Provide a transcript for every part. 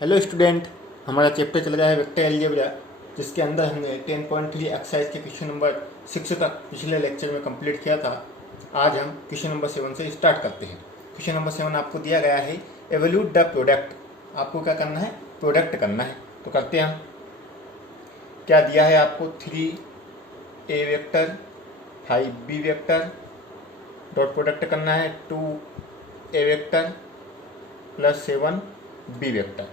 Hello student, हमारा chapter चल रहा है वेक्टर अलजेब्रा, जिसके अंदर हमने 10.3 एक्सरसाइज के क्वेश्चन नंबर 6 तक पिछले लेक्चर में कंप्लीट किया था। आज हम क्वेश्चन नंबर 7 से स्टार्ट करते हैं। क्वेश्चन नंबर 7 आपको दिया गया है एवल्यूट द प्रोडक्ट। आपको क्या करना है? प्रोडक्ट करना है। तो करते हैं हम। क्या दिया है आपको? 3a vector 5b vector dot product करना है 2a vector plus 7b vector.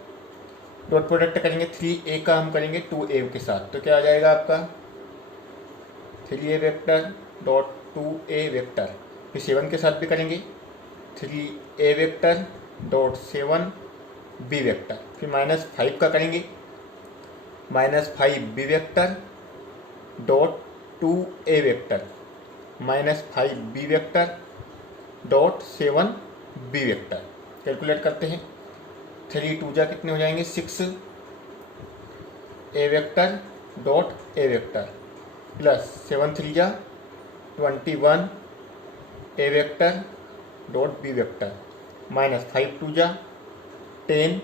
Dot product करेंगे 3a का हम करेंगे 2a के साथ, तो क्या आ जाएगा आपका 3a vector dot 2a vector. फिर 7 के साथ भी करेंगे 3a vector dot 7b vector. फिर -5 का करेंगे -5b vector dot 2a vector -5b vector dot 7b vector. Calculate करते हैं। 3 2 जा कितने हो जाएंगे? 6 a vector dot a vector plus 7 3 जा 21 a vector dot b vector -5 2 जा 10।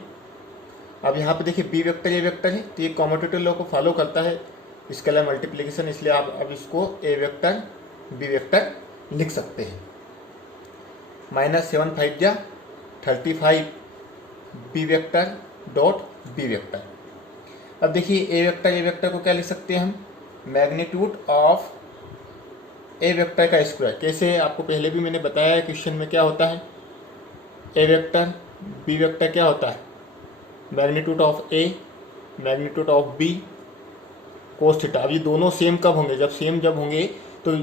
अब यहाँ पे देखिए b वेक्टर a वेक्टर है, तो ये कॉम्यूटेटिव लॉ को फॉलो करता है, स्केलर मल्टीप्लिकेशन, इसलिए आप अब इसको a वेक्टर b वेक्टर लिख सकते हैं। -7 5 जा 35 b vector dot b vector. अब देखिए ए वेक्टर को क्या लिख सकते हैं हम? मैग्नीट्यूड ऑफ ए वेक्टर का स्क्वायर। कैसे? आपको पहले भी मैंने बताया है क्वेश्चन में क्या होता है। ए वेक्टर बी वेक्टर क्या होता है? Magnitude of a magnitude of b cos theta. अब ये दोनों सेम कब होंगे? जब होंगे तो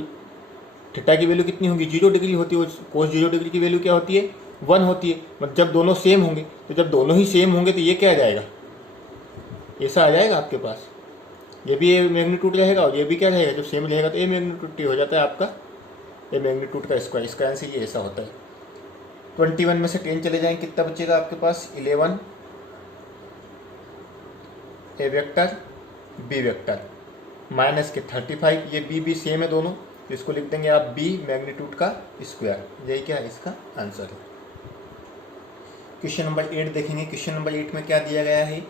थीटा की वैल्यू कितनी होगी? 0 डिग्री होती है। कोस 0 डिग्री की वैल्यू क्या होती है? 1 होती है। मतलब जब दोनों सेम होंगे, तो जब दोनों ही सेम होंगे तो ये क्या आ जाएगा? ऐसा आ जाएगा आपके पास। ये भी ए मैग्नीट्यूड रहेगा और ये भी क्या रहेगा? जब सेम रहेगा तो ए मैग्नीट्यूड हो जाता है आपका ए मैग्नीट्यूड का स्क्वायर। इसका आंसर ये ऐसा होता है। 21 में से 10 चले जाएंगे, कितना बचेगा आपके पास? 11 ए वेक्टर बी वेक्टर माइनस के 35। ये बी सेम है दोनों, तो इसको लिख देंगे आप बी मैग्नीट्यूड का स्क्वायर। यही क्या है इसका आंसर है। क्वेश्चन नंबर 8 देखेंगे। क्वेश्चन नंबर 8 में क्या दिया गया है?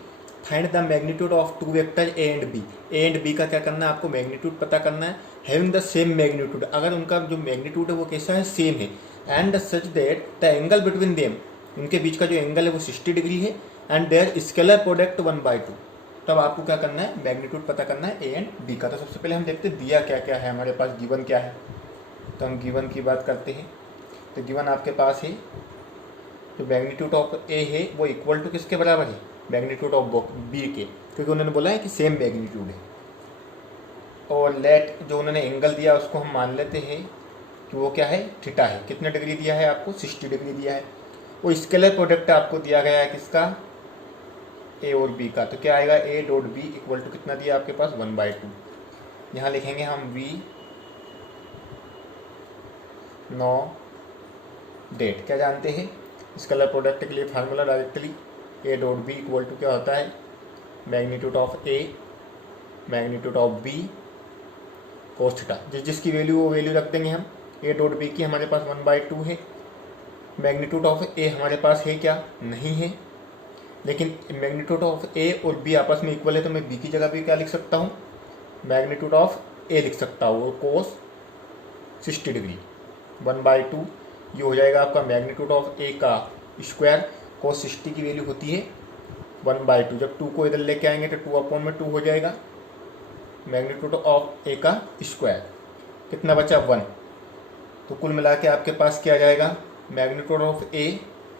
Find the magnitude of 2 vector a and b. A and b का क्या करना है? आपको मैग्नीट्यूड पता करना है। हैविंग द सेम मैग्नीट्यूड, अगर उनका जो मैग्नीट्यूड है वो कैसा है? सेम है। And such that the angle between them, उनके बीच का जो एंगल है वो 60 डिग्री है। And their scalar product 1/2। तब आपको क्या करना है? मैग्नीट्यूड पता करना है ए एंड बी का। तो सबसे पहले हम देखते हैं दिया क्या क्या है हमारे पास, गिवन क्या है। तो हम गिवन की बात करते हैं। तो गिवन आपके पास है जो मैग्नीट्यूड ऑफ ए है वो इक्वल टू किसके बराबर है? मैग्नीट्यूड ऑफ बी के, क्योंकि उन्होंने बोला है कि सेम मैग्नीट्यूड है। और लेट जो उन्होंने एंगल दिया उसको हम मान लेते हैं कि वो क्या है? थीटा है। कितने डिग्री दिया है आपको? 60 डिग्री दिया है। वो स्केलर प्रोडक्ट आपको दिया गया है किसका? ए और बी का। तो क्या आएगा? A dot b equal to कितना दिया आपके पास? 1/2। यहाँ लिखेंगे हम वी नो डेट। क्या जानते हैं स्केलर प्रोडक्ट के लिए? Formula directly a dot b equal to क्या होता है? Magnitude of a magnitude of b cos theta. जिसकी वैल्यू वो वैल्यू रख देंगे हम। ए डॉट बी की हमारे पास 1/2 है। मैग्नीट्यूड ऑफ ए हमारे पास है क्या? नहीं है। लेकिन मैग्नीट्यूड ऑफ ए और बी आपस में इक्वल है, तो मैं बी की जगह भी क्या लिख सकता हूँ? मैग्नीट्यूड ऑफ ए लिख सकता हूँ, कोस 60 डिग्री 1/2। ये हो जाएगा आपका मैग्नीट्यूड ऑफ ए का स्क्वायर। कोस 60 की वैल्यू होती है 1/2। जब 2 को इधर लेके आएंगे तो 2/2 हो जाएगा मैग्नीट्यूड ऑफ ए का स्क्वायर। कितना बचा? 1। तो कुल मिला के आपके पास क्या आ जाएगा? मैग्नीट्यूड ऑफ ए,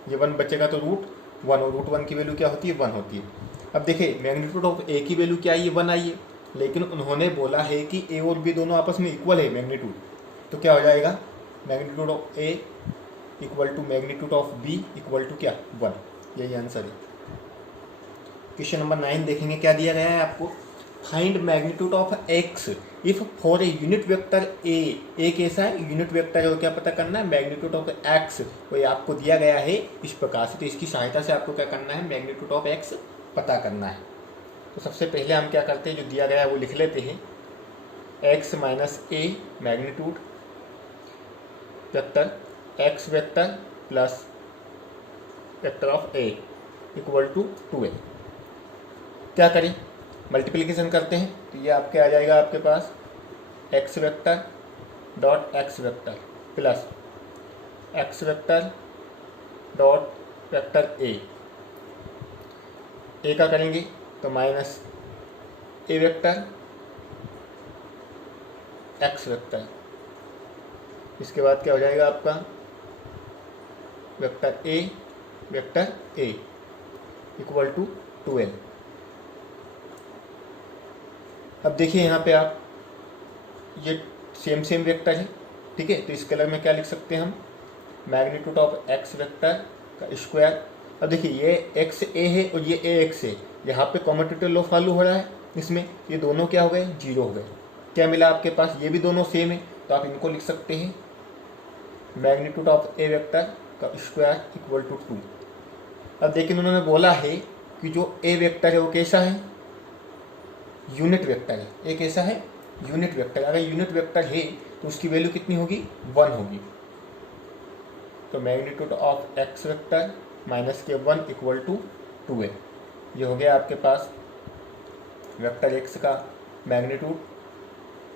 ये 1 बचेगा तो √1, और √1 की वैल्यू क्या होती है? 1 होती है। अब देखिए मैग्नीट्यूड ऑफ ए की वैल्यू क्या आई है? 1 आई है। लेकिन उन्होंने बोला है कि ए और बी दोनों आपस में इक्वल है मैग्नीट्यूड, तो क्या हो जाएगा? Magnitude of a equal to magnitude of b equal to क्या? 1। यही आंसर है। क्वेश्चन नंबर 9 देखेंगे। क्या दिया गया है आपको? Find magnitude of x if for a unit vector A कैसा है? यूनिट वेक्टर है। क्या पता करना है? Magnitude of x. वो आपको दिया गया है इस प्रकार से, तो इसकी सहायता से आपको क्या करना है? मैग्नीट्यूड ऑफ एक्स पता करना है। तो सबसे पहले हम क्या करते हैं, जो दिया गया है वो लिख लेते हैं। X minus a magnitude vector x vector plus vector of a equal to 2a। क्या करें, मल्टीप्लिकेशन करते हैं तो ये आपके आ जाएगा आपके पास x vector dot x vector plus x vector dot vector a का करेंगे तो minus a vector x vector, इसके बाद क्या हो जाएगा आपका vector a equal to 2l। अब देखिए यहाँ पे आप ये सेम वेक्टर है, ठीक है, तो स्केलर में क्या लिख सकते हैं हम, मैग्नीट्यूड ऑफ x वेक्टर का स्क्वायर। अब देखिए ये x a है और ये a x है, यहाँ पे कॉम्यूटेटिव लॉ फॉलो हो रहा है, इसमें ये दोनों क्या हो गए, जीरो हो गए। क्या मिला आपके पास, ये भी दोनों सेम है, तो आप इनको लिख सकते हैं मैग्नीट्यूड ऑफ a वेक्टर का स्क्वायर इक्वल टू 2। अब देखिए उन्होंने बोला है कि जो a वेक्टर है वो कैसा है, यूनिट वेक्टर है। एक ऐसा है यूनिट वेक्टर, अगर यूनिट वेक्टर है तो उसकी वैल्यू कितनी होगी, 1 होगी। तो magnitude of x vector minus के 1 इक्वल टू 2a। ये हो गया आपके पास वेक्टर x का मैग्नीट्यूड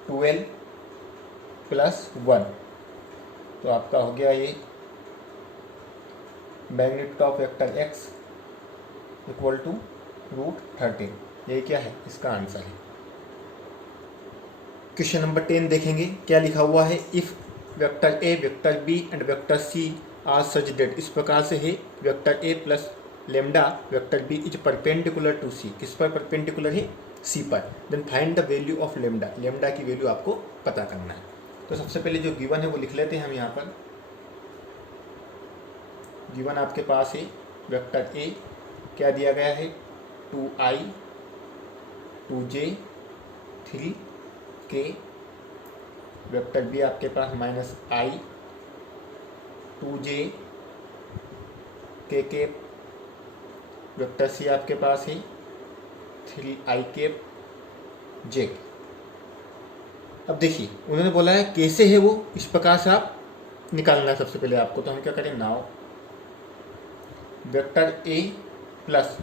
2l प्लस 1, तो आपका हो गया ये magnitude of vector x equal to √13। ये क्या है, इसका आंसर है। क्वेश्चन नंबर 10 देखेंगे, क्या लिखा हुआ है, if vector a vector b and vector c are such that, इस प्रकार से है vector a plus lambda vector b is perpendicular to c, किस पर परपेंडिकुलर है, c पर। Then find the value of lambda, lambda की वैल्यू आपको पता करना है। तो सबसे पहले जो गिवन है वो लिख लेते हैं हम यहाँ पर। गिवन आपके पास है वेक्टर a क्या दिया गया है, 2i 2j 3k, vector b आपके पास minus i 2j k cap, vector c आपके पास है 3i कैप j। अब देखिए उन्होंने बोला है कैसे है वो, इस प्रकार से आप निकालना है सबसे पहले आपको। तो हम क्या करें, now vector a plus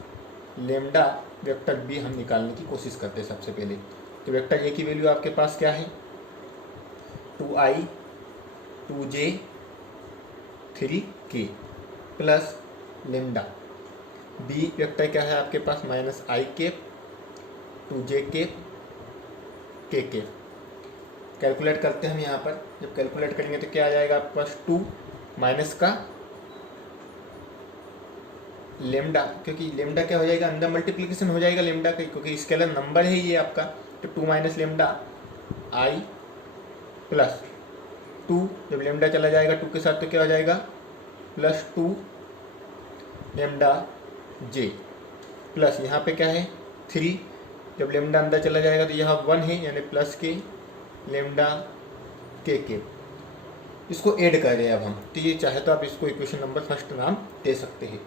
lambda vector b हम निकालने की कोशिश करते हैं सबसे पहले। तो वेक्टर a की वैल्यू आपके पास क्या है, 2i 2j 3k plus lambda, b vector क्या है आपके पास, minus i cap 2j cap k cap. Calculate करते हैं हम यहाँ पर, जब कैलकुलेट करेंगे तो क्या आ जाएगा आपके पास, 2 माइनस का लेमडा, क्योंकि लेमडा क्या हो जाएगा, अंदर मल्टीप्लिकेशन हो जाएगा लेमडा का, क्योंकि स्केलर नंबर है ये आपका। तो 2 माइनस लेमडा आई प्लस 2, जब लेमडा चला जाएगा 2 के साथ तो क्या हो जाएगा, प्लस 2 लेमडा जे प्लस यहाँ पे क्या है 3, जब लेमडा अंदर चला जाएगा तो यहाँ 1 है, यानी प्लस के लेमडा के। इसको ऐड कर रहे हैं अब हम, तो ये चाहे तो आप इसको इक्वेशन नंबर फर्स्ट नाम दे सकते हैं।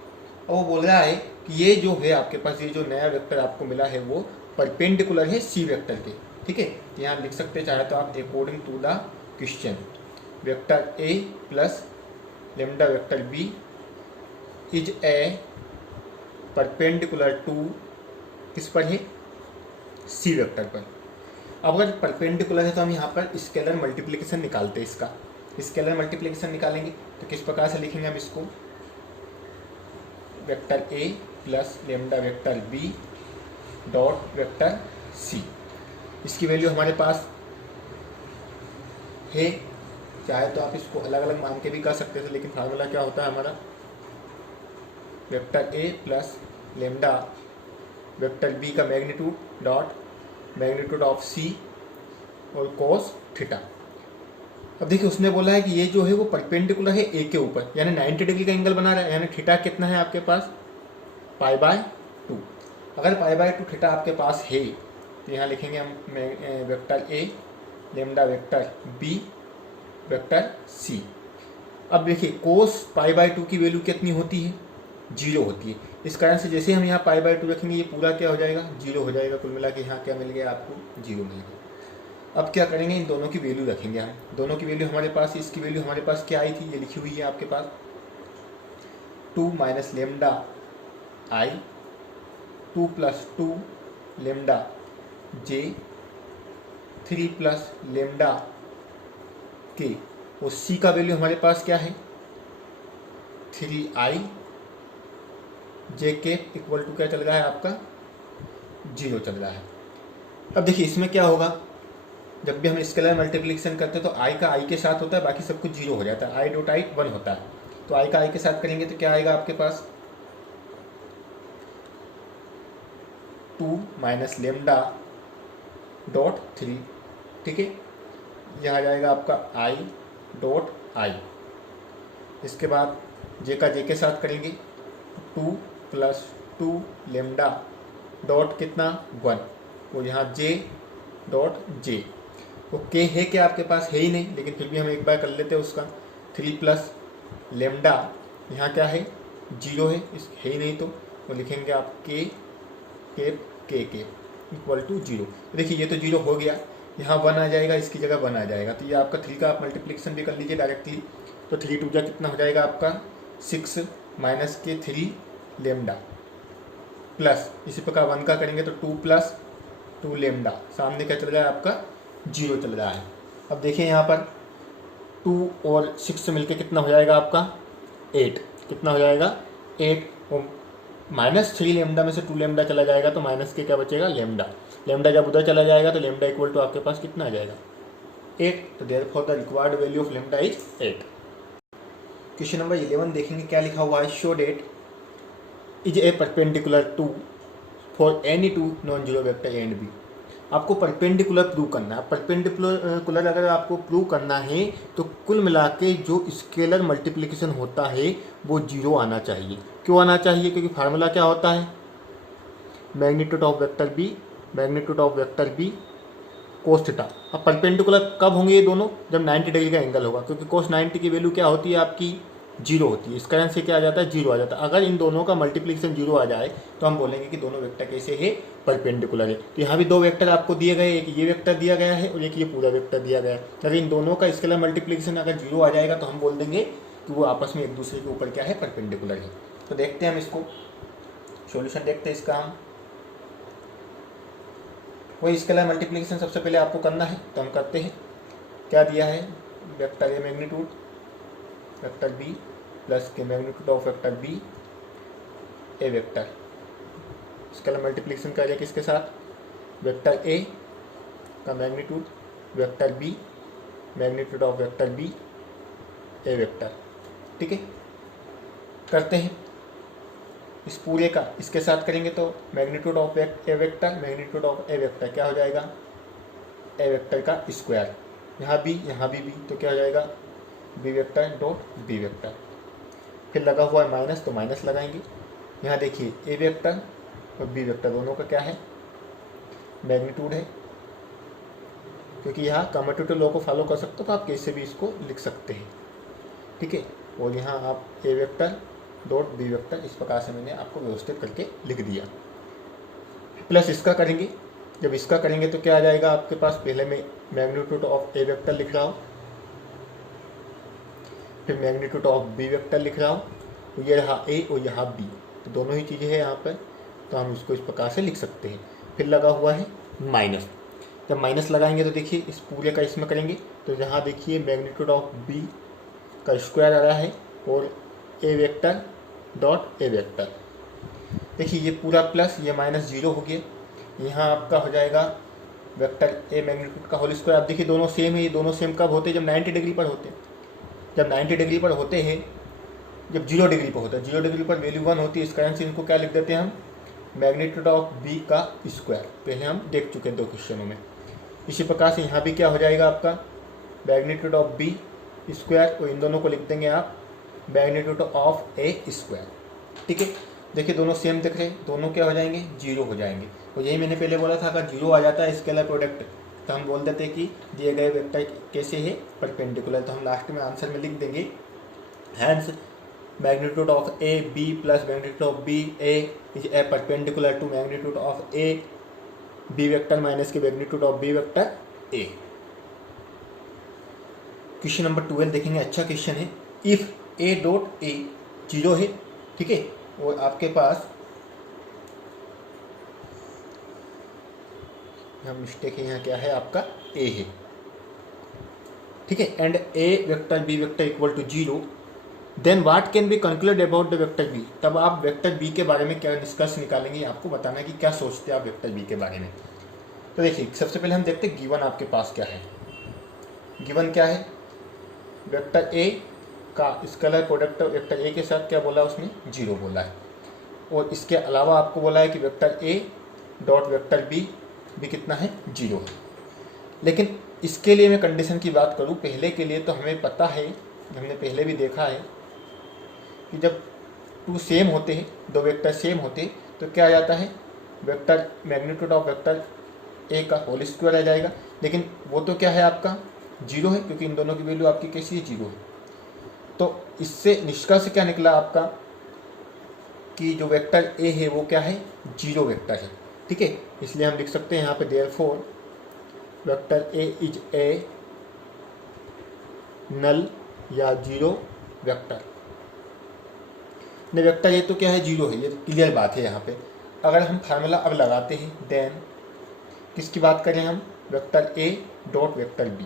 और वो बोल रहा है कि ये जो है आपके पास, ये जो नया वेक्टर आपको मिला है वो परपेंडिकुलर है सी वेक्टर के, ठीक है। तो यहाँ लिख सकते हैं चाहे तो आप, according to the question vector a plus lambda vector b is a perpendicular to, किस पर है, सी वेक्टर पर। अब अगर परपेंडिकुलर है तो हम यहाँ पर स्केलर मल्टीप्लिकेशन निकालते हैं। इसका स्केलर मल्टीप्लिकेशन निकालेंगे तो किस प्रकार से लिखेंगे हम इसको, vector a plus lambda vector b dot vector c. इसकी वैल्यू हमारे पास है, चाहे तो आप इसको अलग अलग मान के भी कर सकते थे, लेकिन फार्मूला क्या होता है हमारा, vector a plus lambda vector b का magnitude dot magnitude of c और कोस थीटा। अब देखिए उसने बोला है कि ये जो है वो परपेंडिकुलर है ए के ऊपर, यानी 90 डिग्री का एंगल बना रहा है, यानी थीटा कितना है आपके पास, π/2। अगर π/2 थीटा आपके पास है तो यहाँ लिखेंगे हम vector a lambda vector b vector c. अब देखिए कोस π/2 की वैल्यू कितनी होती है, 0 होती है। इस कारण से जैसे हम यहाँ π/2 रखेंगे ये पूरा क्या हो जाएगा, 0 हो जाएगा। कुल मिला के यहाँ क्या मिल गया आपको, 0 मिल गया। अब क्या करेंगे, इन दोनों की वैल्यू रखेंगे हम। दोनों की वैल्यू हमारे पास, इसकी वैल्यू हमारे पास क्या आई थी, ये लिखी हुई है आपके पास, 2 minus lambda I 2 + 2 lambda J 3 + lambda के। और सी का वैल्यू हमारे पास क्या है 3i जे के इक्वल टू क्या चल रहा है आपका 0 चल रहा है। अब देखिए इसमें क्या होगा, जब भी हम स्केलर मल्टीप्लिकेशन करते हैं तो आई का आई के साथ होता है, बाकी सब कुछ 0 हो जाता है, आई डॉट आई 1 होता है। तो आई का आई के साथ करेंगे तो क्या आएगा आपके पास 2 - लेमडा डॉट 3, ठीक है। यह आ जाएगा आपका आई डॉट आई। इसके बाद जे का जे के साथ करेंगे 2 + 2 लेमडा डॉट कितना 1, वो यहाँ जे डॉट जे। वो के है क्या आपके पास, है ही नहीं, लेकिन फिर भी हम एक बार कर लेते हैं उसका। 3 + लेमडा यहाँ क्या है 0 है, इस है ही नहीं, तो वो लिखेंगे आप के इक्वल टू 0। देखिए ये तो 0 हो गया, यहाँ 1 आ जाएगा, इसकी जगह 1 आ जाएगा, तो ये आपका 3 का आप मल्टीप्लिकेशन भी कर लीजिए डायरेक्टली। तो 3 × 2 कितना हो जाएगा आपका 6 - के 3 लेमडा प्लस इसी प्रकार 1 का करेंगे तो 2 + 2 लेमडा, सामने क्या चल रहा है आपका 0 चल रहा है। अब देखिए यहाँ पर 2 और 6 से मिलकर कितना हो जाएगा आपका 8, कितना हो जाएगा 8, और -3 लेमडा में से 2 लेमडा चला जाएगा तो माइनस के क्या बचेगा लेमडा। लेमडा जब उधर चला जाएगा तो लेमडा इक्वल टू आपके पास कितना आ जाएगा 8। तो therefore the required value of lambda is 8। Question number 11 देखेंगे क्या लिखा हुआ है। Show that is a perpendicular to for any 2 non zero vector a and b. आपको परपेंडिकुलर प्रूव करना है। परपेंडिकुलर अगर आपको प्रूव करना है तो कुल मिला के जो स्केलर मल्टीप्लिकेशन होता है वो 0 आना चाहिए। क्यों आना चाहिए, क्योंकि फार्मूला क्या होता है magnitude of vector b cos theta. अब परपेंडिकुलर कब होंगे ये दोनों, जब 90 डिग्री का एंगल होगा, क्योंकि कोस 90 की वैल्यू क्या होती है आपकी 0 होती है। इस कारण से क्या आ जाता है 0 आ जाता है। अगर इन दोनों का मल्टीप्लिकेशन 0 आ जाए तो हम बोलेंगे कि दोनों वेक्टर कैसे है परपेंडिकुलर है। तो यहाँ भी 2 वेक्टर आपको दिए गए, एक ये वेक्टर दिया गया है और एक ये पूरा वेक्टर दिया गया है। अगर इन दोनों का स्केलर मल्टीप्लिकेशन अगर 0 आ जाएगा तो हम बोल देंगे कि वो आपस में एक दूसरे के ऊपर क्या है परपेंडिकुलर है। तो देखते हैं हम इसको सॉल्यूशन देखते हैं इसका। हम वही स्केलर मल्टीप्लिकेशन सबसे पहले आपको करना है तो हम करते हैं। क्या दिया है vector A magnitude vector B plus के magnitude of vector B A vector. Scalar multiplication करें किसके साथ वेक्टर ए का magnitude vector B magnitude of vector B A vector, ठीक है। करते हैं इस पूरे का इसके साथ करेंगे तो magnitude of A vector magnitude of A vector क्या हो जाएगा ए वेक्टर का स्क्वायर। यहाँ भी बी तो क्या हो जाएगा b vector dot b vector. फिर लगा हुआ है माइनस तो माइनस लगाएंगे। यहाँ देखिए ए वेक्टर और बी वेक्टर दोनों का क्या है मैग्नीट्यूड है, क्योंकि यहाँ कम्यूटेटिव लॉ को फॉलो कर सकते हो तो आप कैसे भी इसको लिख सकते हैं, ठीक है। और यहाँ आप ए वेक्टर डॉट बी वेक्टर इस प्रकार से मैंने आपको व्यवस्थित करके लिख दिया। प्लस इसका करेंगे, जब इसका करेंगे तो क्या आ जाएगा आपके पास, पहले मैं मैग्नीट्यूड ऑफ ए वेक्टर लिख रहा हूँ फिर मैग्नीट्यूड ऑफ बी वेक्टर लिख रहा हूँ, तो ये रहा ए और यहाँ बी, तो दोनों ही चीज़ें हैं यहाँ पर, तो हम इसको इस प्रकार से लिख सकते हैं। फिर लगा हुआ है माइनस, जब माइनस लगाएंगे तो देखिए इस पूरे का इसमें करेंगे तो यहाँ देखिए मैग्नीट्यूड ऑफ बी का स्क्वायर आ रहा है और ए वेक्टर डॉट ए वेक्टर। देखिए ये पूरा प्लस ये माइनस 0 हो गया। यहाँ आपका हो जाएगा वेक्टर ए मैग्नीट्यूड का होल स्क्वायर। आप देखिए दोनों सेम है, ये दोनों सेम कब होते हैं जब 90 डिग्री पर होते हैं। जब 90 डिग्री पर होते हैं, जब 0 डिग्री पर होता है, 0 डिग्री पर वैल्यू 1 होती है, इस कारण से इनको क्या लिख देते हैं हम मैग्नीट्यूड ऑफ बी का स्क्वायर। पहले हम देख चुके हैं 2 क्वेश्चनों में। इसी प्रकार से यहाँ भी क्या हो जाएगा आपका मैग्नीट्यूड ऑफ बी स्क्वायर, और इन दोनों को लिख देंगे आप मैग्नीट्यूड ऑफ ए स्क्वायर, ठीक है। देखिए दोनों सेम दिख रहे हैं, दोनों क्या हो जाएंगे 0 हो जाएंगे। तो यही मैंने पहले बोला था अगर 0 आ जाता है स्केलर प्रोडक्ट तो हम बोल देते हैं कि दिए गए वेक्टर कैसे है परपेंडिकुलर। तो हम लास्ट में आंसर में लिख देंगे hence magnitude of A B plus magnitude of B A is a perpendicular to magnitude of A B vector minus के magnitude of B vector A. Question number 12 देखेंगे, अच्छा क्वेश्चन है। इफ ए डॉट ए 0 है, ठीक है, और आपके पास यहाँ मिस्टेक है, यहाँ क्या है आपका ए है, ठीक है। And a vector b vector equal to 0, then what can be conclude about the vector b. तब आप वेक्टर बी के बारे में क्या निष्कर्ष निकालेंगे, आपको बताना कि क्या सोचते हैं आप वेक्टर बी के बारे में। तो देखिए सबसे पहले हम देखते हैं गिवन आपके पास क्या है। गिवन क्या है, वेक्टर ए का स्केलर प्रोडक्ट वेक्टर ए के साथ क्या बोला उसने, 0 बोला है। और इसके अलावा आपको बोला है कि vector a dot vector b भी कितना है, 0 है। लेकिन इसके लिए मैं कंडीशन की बात करूँ, पहले के लिए तो हमें पता है, हमने पहले भी देखा है कि जब 2 सेम होते हैं, 2 वेक्टर सेम होते हैं, तो क्या आ जाता है, vector magnitude of vector A का होल स्क्वायर आ जाएगा। लेकिन वो तो क्या है आपका 0 है, क्योंकि इन दोनों की वैल्यू आपकी कैसी है, 0 है। तो इससे निष्कर्ष क्या निकला आपका कि जो वेक्टर ए है वो क्या है, 0 वेक्टर है, ठीक है। इसलिए हम लिख सकते हैं यहाँ पे therefore vector A is a null या 0 वेक्टर। नहीं, वेक्टर ए तो क्या है, 0 है, ये क्लियर बात है। यहाँ पे अगर हम फार्मूला अब लगाते हैं, देन किसकी बात करें हम, vector a dot vector b,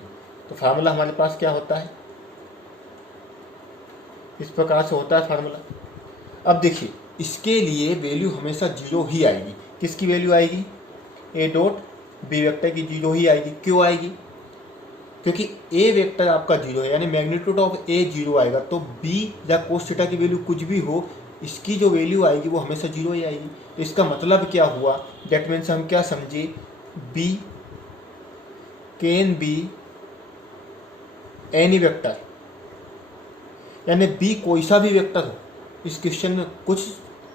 तो फार्मूला हमारे पास क्या होता है, इस प्रकार से होता है फार्मूला। अब देखिए इसके लिए वैल्यू हमेशा 0 ही आएगी। किसकी वैल्यू आएगी, ए डॉट बी वेक्टर की 0 ही आएगी। क्यों आएगी, क्योंकि ए वेक्टर आपका 0 है, यानी मैग्नीट्यूड ऑफ ए 0 आएगा। तो बी या कोस थीटा की वैल्यू कुछ भी हो, इसकी जो वैल्यू आएगी वो हमेशा 0 ही आएगी। इसका मतलब क्या हुआ, डेट मीन्स हम क्या समझे, b can be any vector, यानी बी कोई सा भी वेक्टर हो, इस क्वेश्चन में कुछ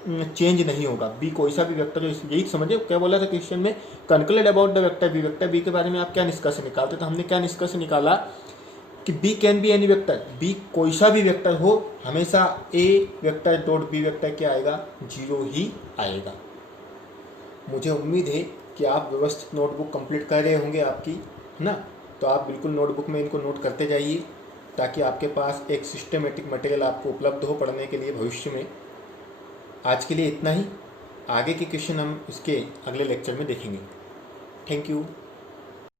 चेंज नहीं होगा। बी कोई सा भी वेक्टर हो, यही समझे क्या बोला था क्वेश्चन में, conclude about the vector b. Vector b के बारे में आप क्या निष्कर्ष निकालते, तो हमने क्या निष्कर्ष निकाला कि b can be any vector, b कोई सा भी वेक्टर हो, हमेशा a vector dot b vector क्या आएगा, 0 ही आएगा। मुझे उम्मीद है कि आप व्यवस्थित नोटबुक कंप्लीट कर रहे होंगे आपकी, है ना। तो आप बिल्कुल नोटबुक में इनको नोट करते जाइए, ताकि आपके पास एक सिस्टमेटिक मटेरियल आपको उपलब्ध हो पढ़ने के लिए भविष्य में। आज के लिए इतना ही, आगे के क्वेश्चन हम इसके अगले लेक्चर में देखेंगे। Thank you.